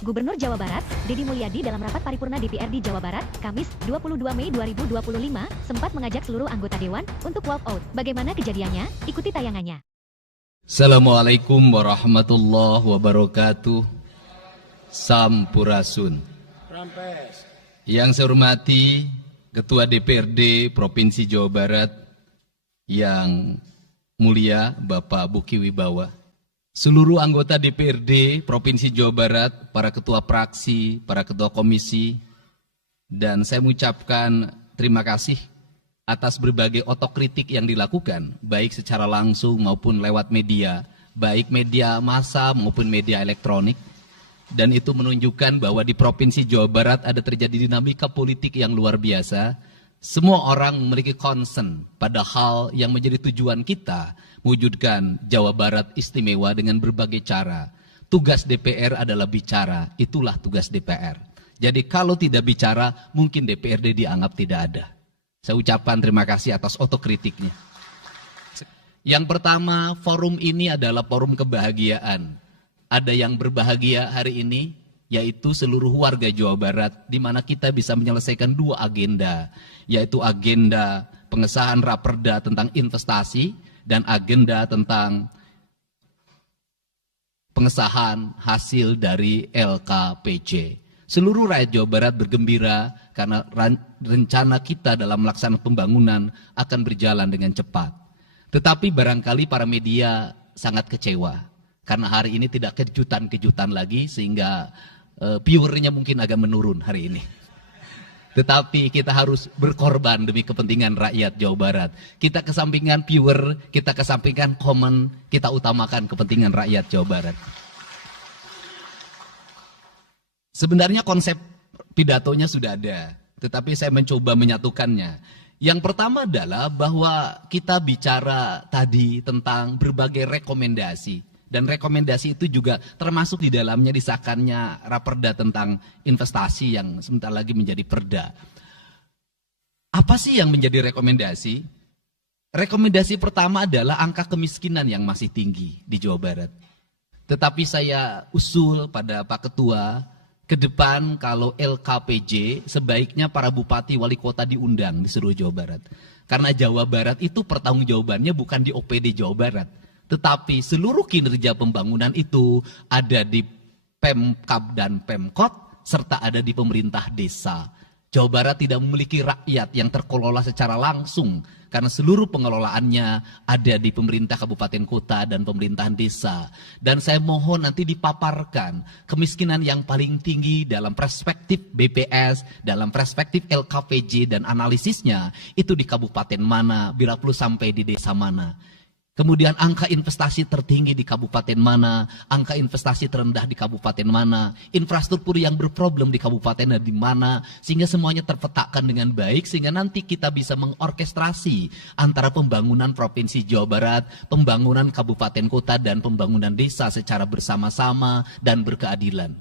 Gubernur Jawa Barat, Deddy Mulyadi dalam rapat paripurna DPRD Jawa Barat, Kamis 22 Mei 2025, sempat mengajak seluruh anggota Dewan untuk walk out. Bagaimana kejadiannya? Ikuti tayangannya. Assalamualaikum warahmatullahi wabarakatuh. Sampurasun. Yang saya hormati Ketua DPRD Provinsi Jawa Barat yang mulia Bapak Buki Wibawa, seluruh anggota DPRD Provinsi Jawa Barat, para ketua fraksi, para ketua komisi, dan saya mengucapkan terima kasih atas berbagai otokritik yang dilakukan, baik secara langsung maupun lewat media, baik media massa maupun media elektronik. Dan itu menunjukkan bahwa di Provinsi Jawa Barat ada terjadi dinamika politik yang luar biasa. Semua orang memiliki concern pada hal yang menjadi tujuan kita, mewujudkan Jawa Barat istimewa dengan berbagai cara. Tugas DPR adalah bicara, itulah tugas DPR. Jadi kalau tidak bicara, mungkin DPRD dianggap tidak ada. Saya ucapkan terima kasih atas otokritiknya. Yang pertama, forum ini adalah forum kebahagiaan. Ada yang berbahagia hari ini, yaitu seluruh warga Jawa Barat, di mana kita bisa menyelesaikan dua agenda, yaitu agenda pengesahan raperda tentang investasi dan agenda tentang pengesahan hasil dari LKPJ. Seluruh rakyat Jawa Barat bergembira karena rencana kita dalam melaksanakan pembangunan akan berjalan dengan cepat. Tetapi barangkali para media sangat kecewa. Karena hari ini tidak kejutan-kejutan lagi sehingga viewernya mungkin agak menurun hari ini. Tetapi kita harus berkorban demi kepentingan rakyat Jawa Barat. Kita kesampingkan viewer, kita kesampingkan komen, kita utamakan kepentingan rakyat Jawa Barat. Sebenarnya konsep pidatonya sudah ada, tetapi saya mencoba menyatukannya. Yang pertama adalah bahwa kita bicara tadi tentang berbagai rekomendasi. Dan rekomendasi itu juga termasuk di dalamnya disahkannya raperda tentang investasi yang sebentar lagi menjadi perda. Apa sih yang menjadi rekomendasi? Rekomendasi pertama adalah angka kemiskinan yang masih tinggi di Jawa Barat. Tetapi saya usul pada Pak Ketua, ke depan kalau LKPJ sebaiknya para bupati wali kota diundang di seluruh Jawa Barat. Karena Jawa Barat itu pertanggungjawabannya bukan di OPD Jawa Barat. Tetapi seluruh kinerja pembangunan itu ada di Pemkab dan Pemkot, serta ada di pemerintah desa. Jawa Barat tidak memiliki rakyat yang terkelola secara langsung, karena seluruh pengelolaannya ada di pemerintah kabupaten kota dan pemerintahan desa. Dan saya mohon nanti dipaparkan kemiskinan yang paling tinggi dalam perspektif BPS, dalam perspektif LKPJ dan analisisnya, itu di kabupaten mana, bila perlu sampai di desa mana. Kemudian angka investasi tertinggi di kabupaten mana, angka investasi terendah di kabupaten mana, infrastruktur yang berproblem di kabupaten di mana, sehingga semuanya terpetakan dengan baik, sehingga nanti kita bisa mengorkestrasi antara pembangunan Provinsi Jawa Barat, pembangunan kabupaten kota, dan pembangunan desa secara bersama-sama dan berkeadilan.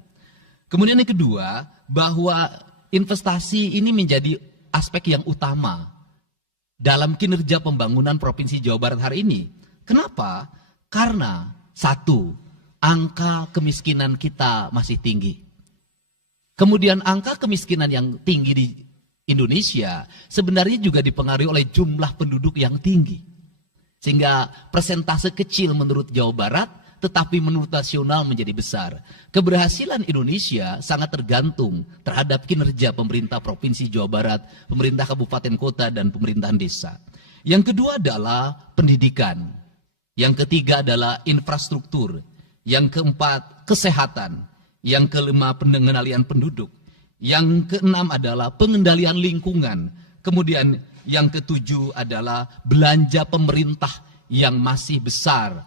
Kemudian yang kedua, bahwa investasi ini menjadi aspek yang utama dalam kinerja pembangunan Provinsi Jawa Barat hari ini. Kenapa? Karena satu, angka kemiskinan kita masih tinggi. Kemudian angka kemiskinan yang tinggi di Indonesia sebenarnya juga dipengaruhi oleh jumlah penduduk yang tinggi. Sehingga persentase kecil menurut Jawa Barat, tetapi menurut nasional menjadi besar. Keberhasilan Indonesia sangat tergantung terhadap kinerja pemerintah Provinsi Jawa Barat, pemerintah kabupaten kota, dan pemerintahan desa. Yang kedua adalah pendidikan. Yang ketiga adalah infrastruktur. Yang keempat, kesehatan. Yang kelima, pengendalian penduduk. Yang keenam adalah pengendalian lingkungan. Kemudian yang ketujuh adalah belanja pemerintah yang masih besar.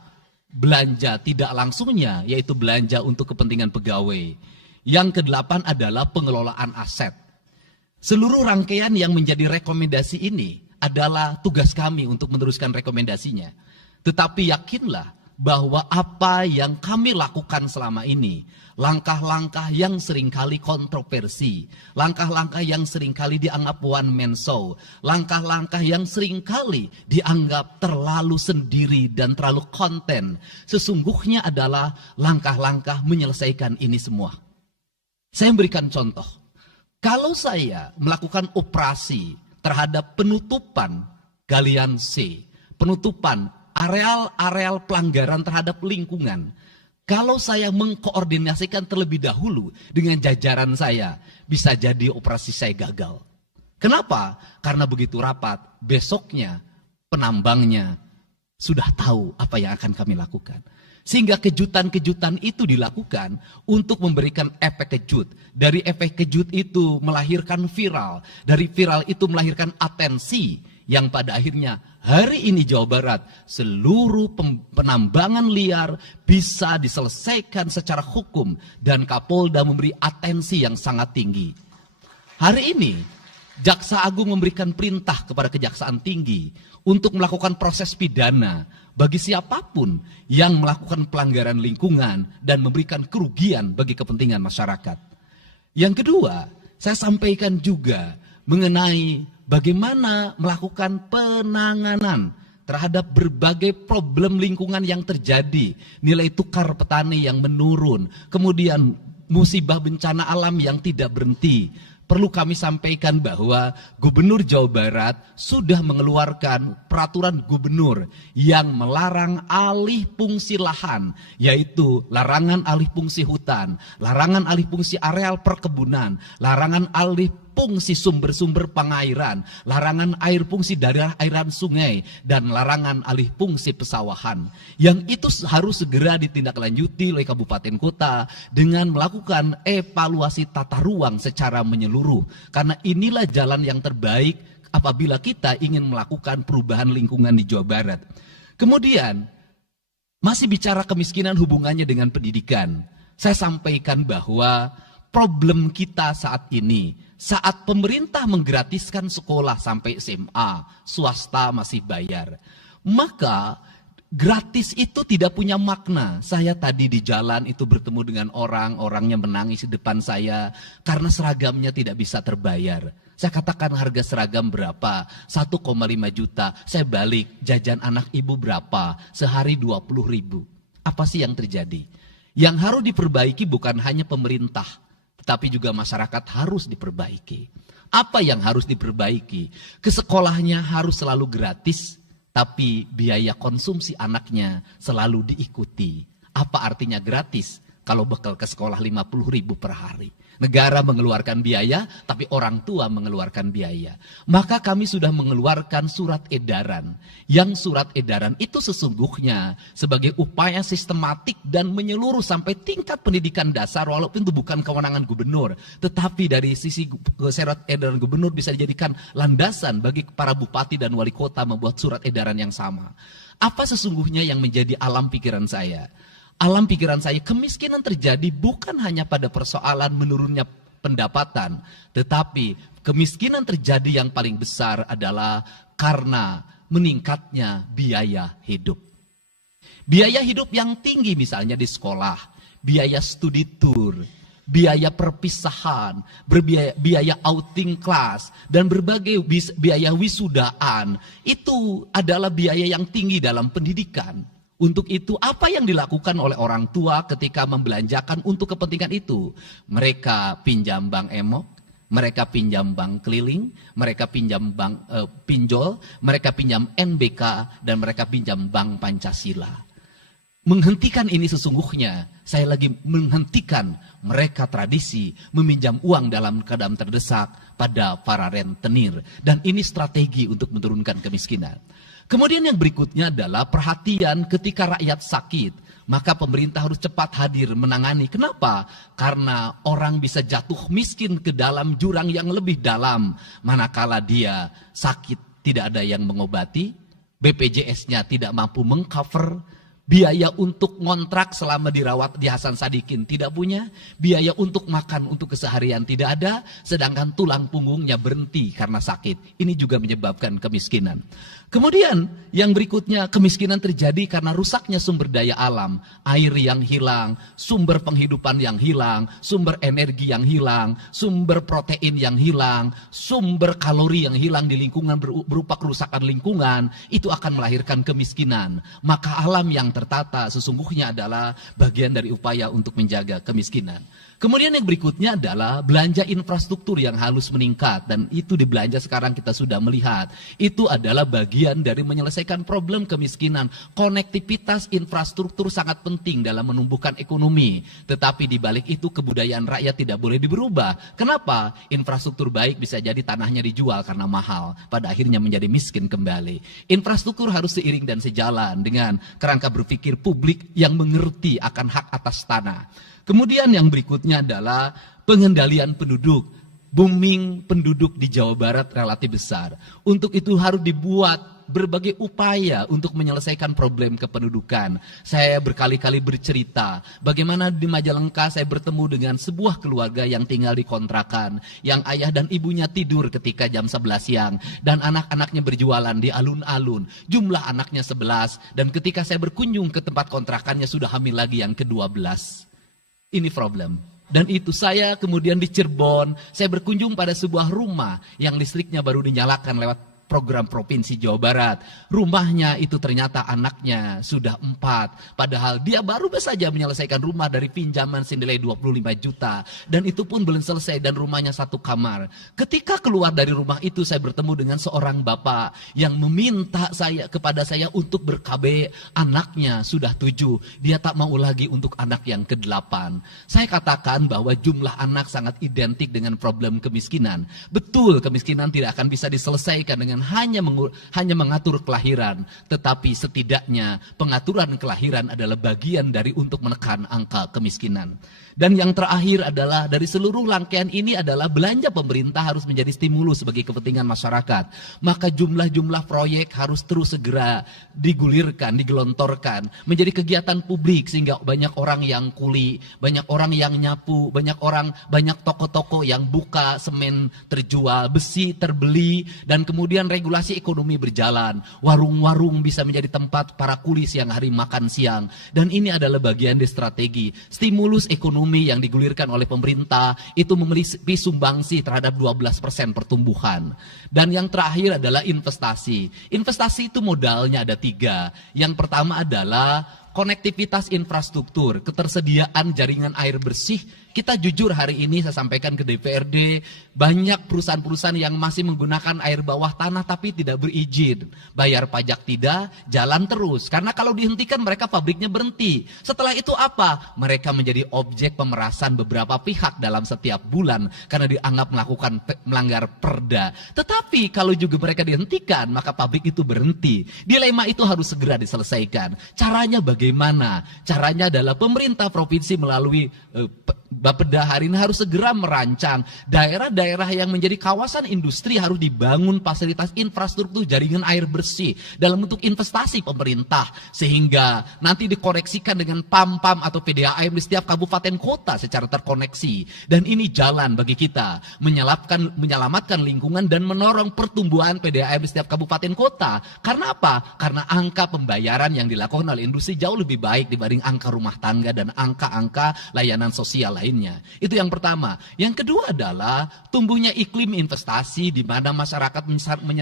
Belanja tidak langsungnya, yaitu belanja untuk kepentingan pegawai. Yang kedelapan adalah pengelolaan aset. Seluruh rangkaian yang menjadi rekomendasi ini adalah tugas kami untuk meneruskan rekomendasinya. Tetapi yakinlah bahwa apa yang kami lakukan selama ini, langkah-langkah yang seringkali kontroversi, langkah-langkah yang seringkali dianggap one man show, langkah-langkah yang seringkali dianggap terlalu sendiri dan terlalu konten, sesungguhnya adalah langkah-langkah menyelesaikan ini semua. Saya berikan contoh. Kalau saya melakukan operasi terhadap penutupan galian C, penutupan areal-areal pelanggaran terhadap lingkungan, kalau saya mengkoordinasikan terlebih dahulu dengan jajaran saya, bisa jadi operasi saya gagal. Kenapa? Karena begitu rapat, besoknya penambangnya sudah tahu apa yang akan kami lakukan. Sehingga kejutan-kejutan itu dilakukan untuk memberikan efek kejut. Dari efek kejut itu melahirkan viral. Dari viral itu melahirkan atensi. Yang pada akhirnya hari ini Jawa Barat seluruh penambangan liar bisa diselesaikan secara hukum. Dan Kapolda memberi atensi yang sangat tinggi. Hari ini Jaksa Agung memberikan perintah kepada Kejaksaan Tinggi untuk melakukan proses pidana bagi siapapun yang melakukan pelanggaran lingkungan dan memberikan kerugian bagi kepentingan masyarakat. Yang kedua, saya sampaikan juga mengenai bagaimana melakukan penanganan terhadap berbagai problem lingkungan yang terjadi, nilai tukar petani yang menurun, kemudian musibah bencana alam yang tidak berhenti. Perlu kami sampaikan bahwa Gubernur Jawa Barat sudah mengeluarkan peraturan gubernur yang melarang alih fungsi lahan, yaitu larangan alih fungsi hutan, larangan alih fungsi areal perkebunan, larangan alih fungsi sumber-sumber pengairan, larangan air fungsi daerah airan sungai, dan larangan alih fungsi pesawahan. Yang itu harus segera ditindaklanjuti oleh kabupaten kota dengan melakukan evaluasi tata ruang secara menyeluruh. Karena inilah jalan yang terbaik apabila kita ingin melakukan perubahan lingkungan di Jawa Barat. Kemudian, masih bicara kemiskinan hubungannya dengan pendidikan. Saya sampaikan bahwa problem kita saat ini, saat pemerintah menggratiskan sekolah sampai SMA, swasta masih bayar. Maka gratis itu tidak punya makna. Saya tadi di jalan itu bertemu dengan orangnya menangis di depan saya karena seragamnya tidak bisa terbayar. Saya katakan harga seragam berapa? 1,5 juta. Saya balik, jajan anak ibu berapa? Sehari 20.000. Apa sih yang terjadi? Yang harus diperbaiki bukan hanya pemerintah, tetapi juga masyarakat harus diperbaiki. Apa yang harus diperbaiki? Ke sekolahnya harus selalu gratis, tapi biaya konsumsi anaknya selalu diikuti. Apa artinya gratis? Kalau bekal ke sekolah 50.000 per hari. Negara mengeluarkan biaya, tapi orang tua mengeluarkan biaya. Maka kami sudah mengeluarkan surat edaran. Yang surat edaran itu sesungguhnya sebagai upaya sistematik dan menyeluruh sampai tingkat pendidikan dasar, walaupun itu bukan kewenangan gubernur. Tetapi dari sisi surat edaran gubernur bisa dijadikan landasan bagi para bupati dan wali kota membuat surat edaran yang sama. Apa sesungguhnya yang menjadi alam pikiran saya? Alam pikiran saya, kemiskinan terjadi bukan hanya pada persoalan menurunnya pendapatan, tetapi kemiskinan terjadi yang paling besar adalah karena meningkatnya biaya hidup. Biaya hidup yang tinggi misalnya di sekolah, biaya studi tour, biaya perpisahan, biaya outing kelas, dan berbagai biaya wisudaan, itu adalah biaya yang tinggi dalam pendidikan. Untuk itu, apa yang dilakukan oleh orang tua ketika membelanjakan untuk kepentingan itu? Mereka pinjam bank emok, mereka pinjam bank keliling, mereka pinjam bank pinjol, mereka pinjam NBK, dan mereka pinjam bank Pancasila. Menghentikan ini sesungguhnya, saya lagi menghentikan mereka tradisi meminjam uang dalam keadaan terdesak pada para rentenir. Dan ini strategi untuk menurunkan kemiskinan. Kemudian yang berikutnya adalah perhatian ketika rakyat sakit. Maka pemerintah harus cepat hadir menangani. Kenapa? Karena orang bisa jatuh miskin ke dalam jurang yang lebih dalam. Manakala dia sakit tidak ada yang mengobati, BPJS-nya tidak mampu mengcover, biaya untuk ngontrak selama dirawat di Hasan Sadikin tidak punya, biaya untuk makan untuk keseharian tidak ada, sedangkan tulang punggungnya berhenti karena sakit. Ini juga menyebabkan kemiskinan. Kemudian yang berikutnya, kemiskinan terjadi karena rusaknya sumber daya alam, air yang hilang, sumber penghidupan yang hilang, sumber energi yang hilang, sumber protein yang hilang, sumber kalori yang hilang di lingkungan berupa kerusakan lingkungan, itu akan melahirkan kemiskinan. Maka alam yang tertata sesungguhnya adalah bagian dari upaya untuk menjaga kemiskinan. Kemudian yang berikutnya adalah belanja infrastruktur yang harus meningkat, dan itu di belanja sekarang kita sudah melihat. Itu adalah bagian dari menyelesaikan problem kemiskinan. Konektivitas infrastruktur sangat penting dalam menumbuhkan ekonomi. Tetapi di balik itu kebudayaan rakyat tidak boleh berubah. Kenapa? Infrastruktur baik bisa jadi tanahnya dijual karena mahal. Pada akhirnya menjadi miskin kembali. Infrastruktur harus seiring dan sejalan dengan kerangka berpikir publik yang mengerti akan hak atas tanah. Kemudian yang berikutnya adalah pengendalian penduduk. Booming penduduk di Jawa Barat relatif besar. Untuk itu harus dibuat berbagai upaya untuk menyelesaikan problem kependudukan. Saya berkali-kali bercerita bagaimana di Majalengka saya bertemu dengan sebuah keluarga yang tinggal di kontrakan, yang ayah dan ibunya tidur ketika jam 11 siang dan anak-anaknya berjualan di alun-alun. Jumlah anaknya 11 dan ketika saya berkunjung ke tempat kontrakannya sudah hamil lagi yang ke-12. Ini problem. Dan itu saya kemudian di Cirebon, saya berkunjung pada sebuah rumah yang listriknya baru dinyalakan lewat program Provinsi Jawa Barat. Rumahnya itu ternyata anaknya sudah 4. Padahal dia baru saja menyelesaikan rumah dari pinjaman senilai 25 juta. Dan itu pun belum selesai dan rumahnya 1 kamar. Ketika keluar dari rumah itu saya bertemu dengan seorang bapak yang meminta kepada saya untuk ber-KB. Anaknya sudah 7. Dia tak mau lagi untuk anak yang ke-8. Saya katakan bahwa jumlah anak sangat identik dengan problem kemiskinan. Betul, kemiskinan tidak akan bisa diselesaikan dengan hanya mengatur kelahiran, tetapi setidaknya pengaturan kelahiran adalah bagian dari untuk menekan angka kemiskinan. Dan yang terakhir adalah dari seluruh rangkaian ini adalah belanja pemerintah harus menjadi stimulus bagi kepentingan masyarakat. Maka jumlah-jumlah proyek harus terus segera digulirkan, digelontorkan menjadi kegiatan publik sehingga banyak orang yang kuli, banyak orang yang nyapu, banyak toko-toko yang buka, semen terjual, besi terbeli, dan kemudian regulasi ekonomi berjalan. Warung-warung bisa menjadi tempat para kuli siang hari makan siang. Dan ini adalah bagian dari strategi stimulus ekonomi yang digulirkan oleh pemerintah itu memiliki sumbangsi terhadap 12% pertumbuhan. Dan yang terakhir adalah investasi. Investasi itu modalnya ada 3. Yang pertama adalah konektivitas infrastruktur, ketersediaan jaringan air bersih. Kita jujur hari ini saya sampaikan ke DPRD, banyak perusahaan-perusahaan yang masih menggunakan air bawah tanah tapi tidak berizin. Bayar pajak tidak, jalan terus. Karena kalau dihentikan mereka pabriknya berhenti. Setelah itu apa? Mereka menjadi objek pemerasan beberapa pihak dalam setiap bulan karena dianggap melanggar perda. Tetapi kalau juga mereka dihentikan, maka pabrik itu berhenti. Dilema itu harus segera diselesaikan. Caranya bagaimana? Caranya adalah pemerintah provinsi melalui Bapeda hari ini harus segera merancang daerah-daerah yang menjadi kawasan industri harus dibangun fasilitas infrastruktur jaringan air bersih dalam bentuk investasi pemerintah sehingga nanti dikoreksikan dengan PAM-PAM atau PDAM di setiap kabupaten kota secara terkoneksi. Dan ini jalan bagi kita menyelamatkan lingkungan dan menorong pertumbuhan PDAM di setiap kabupaten kota. Karena apa? Karena angka pembayaran yang dilakukan oleh industri jauh lebih baik dibanding angka rumah tangga dan angka-angka layanan sosial lainnya. Itu yang pertama. Yang kedua adalah tumbuhnya iklim investasi di mana masyarakat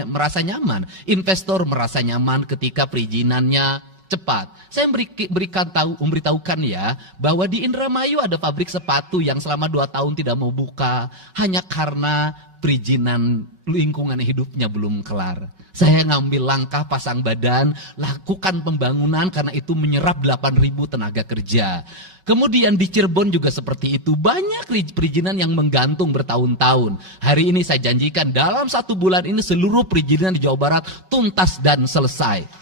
merasa nyaman. Investor merasa nyaman ketika perizinannya cepat. Saya memberitahukan ya bahwa di Indramayu ada pabrik sepatu yang selama 2 tahun tidak mau buka hanya karena perizinan lingkungan hidupnya belum kelar. Saya ngambil langkah pasang badan, lakukan pembangunan karena itu menyerap 8.000 tenaga kerja. Kemudian di Cirebon juga seperti itu, banyak perizinan yang menggantung bertahun-tahun. Hari ini saya janjikan dalam 1 bulan ini seluruh perizinan di Jawa Barat tuntas dan selesai.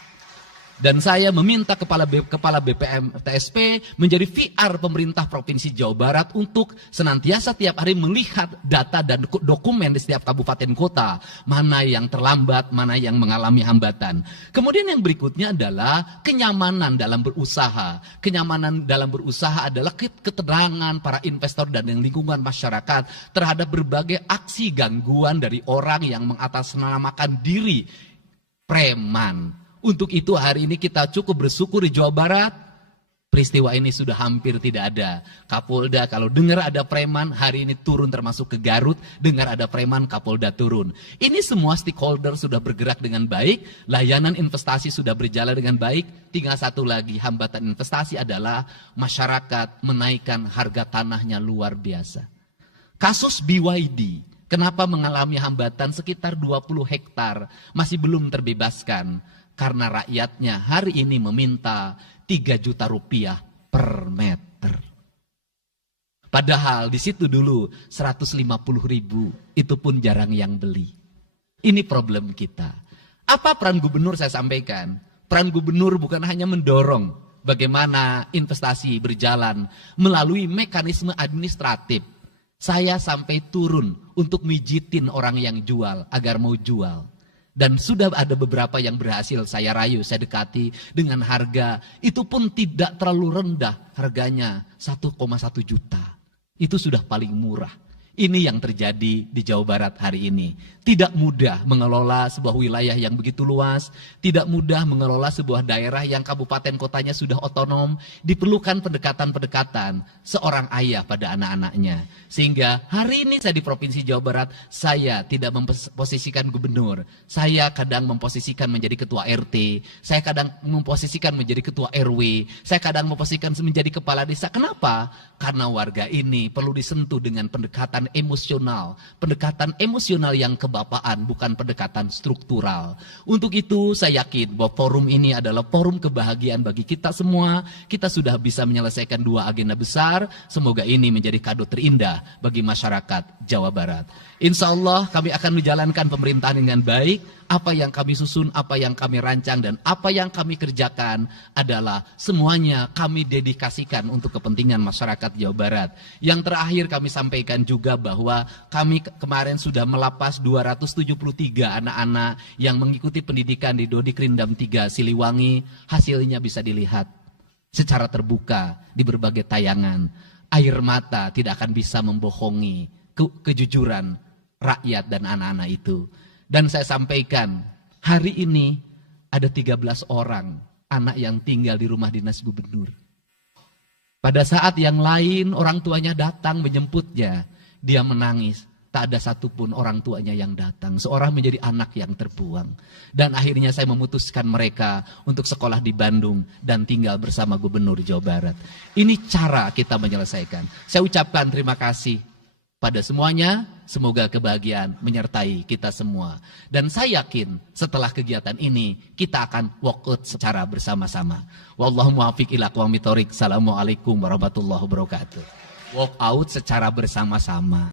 Dan saya meminta kepala BPM TSP menjadi VR pemerintah Provinsi Jawa Barat untuk senantiasa tiap hari melihat data dan dokumen di setiap kabupaten kota. Mana yang terlambat, mana yang mengalami hambatan. Kemudian yang berikutnya adalah kenyamanan dalam berusaha. Kenyamanan dalam berusaha adalah keterangan para investor dan lingkungan masyarakat terhadap berbagai aksi gangguan dari orang yang mengatasnamakan diri preman. Untuk itu hari ini kita cukup bersyukur di Jawa Barat, Peristiwa ini sudah hampir tidak ada. Kapolda kalau dengar ada preman, hari ini turun termasuk ke Garut, dengar ada preman, Kapolda turun. Ini semua stakeholder sudah bergerak dengan baik, layanan investasi sudah berjalan dengan baik, tinggal satu lagi hambatan investasi adalah masyarakat menaikkan harga tanahnya luar biasa. Kasus BYD, kenapa mengalami hambatan sekitar 20 hektar, masih belum terbebaskan? Karena rakyatnya hari ini meminta 3 juta rupiah per meter. Padahal di situ dulu 150 ribu, itu pun jarang yang beli. Ini problem kita. Apa peran gubernur saya sampaikan? Peran gubernur bukan hanya mendorong bagaimana investasi berjalan melalui mekanisme administratif. Saya sampai turun untuk mijitin orang yang jual agar mau jual. Dan sudah ada beberapa yang berhasil saya rayu, saya dekati dengan harga. Itu pun tidak terlalu rendah, harganya 1,1 juta. Itu sudah paling murah. Ini yang terjadi di Jawa Barat hari ini. Tidak mudah mengelola sebuah wilayah yang begitu luas. Tidak mudah mengelola sebuah daerah yang kabupaten kotanya sudah otonom. Diperlukan pendekatan-pendekatan seorang ayah pada anak-anaknya. Sehingga hari ini saya di Provinsi Jawa Barat, saya tidak memposisikan gubernur. Saya kadang memposisikan menjadi ketua RT. Saya kadang memposisikan menjadi ketua RW. Saya kadang memposisikan menjadi kepala desa. Kenapa? Karena warga ini perlu disentuh dengan pendekatan emosional yang kebapaan, bukan pendekatan struktural. Untuk itu saya yakin bahwa forum ini adalah forum kebahagiaan bagi kita semua. Kita sudah bisa menyelesaikan 2 agenda besar. Semoga ini menjadi kado terindah bagi masyarakat Jawa Barat. Insya Allah kami akan menjalankan pemerintahan dengan baik. Apa yang kami susun, apa yang kami rancang, dan apa yang kami kerjakan adalah semuanya kami dedikasikan untuk kepentingan masyarakat Jawa Barat. Yang terakhir kami sampaikan juga bahwa kami kemarin sudah melapas 273 anak-anak yang mengikuti pendidikan di Dodik Rindam 3 Siliwangi. Hasilnya bisa dilihat secara terbuka di berbagai tayangan. Air mata tidak akan bisa membohongi kejujuran rakyat dan anak-anak itu. Dan saya sampaikan, hari ini ada 13 orang anak yang tinggal di rumah dinas gubernur. Pada saat yang lain orang tuanya datang menjemputnya, dia menangis. Tak ada satupun orang tuanya yang datang. Seorang menjadi anak yang terbuang. Dan akhirnya saya memutuskan mereka untuk sekolah di Bandung dan tinggal bersama gubernur Jawa Barat. Ini cara kita menyelesaikan. Saya ucapkan terima kasih pada semuanya, semoga kebahagiaan menyertai kita semua. Dan saya yakin setelah kegiatan ini, kita akan walk out secara bersama-sama. Wallahu muwaffiq ila aqwamit thoriq. Assalamualaikum warahmatullahi wabarakatuh. Walk out secara bersama-sama.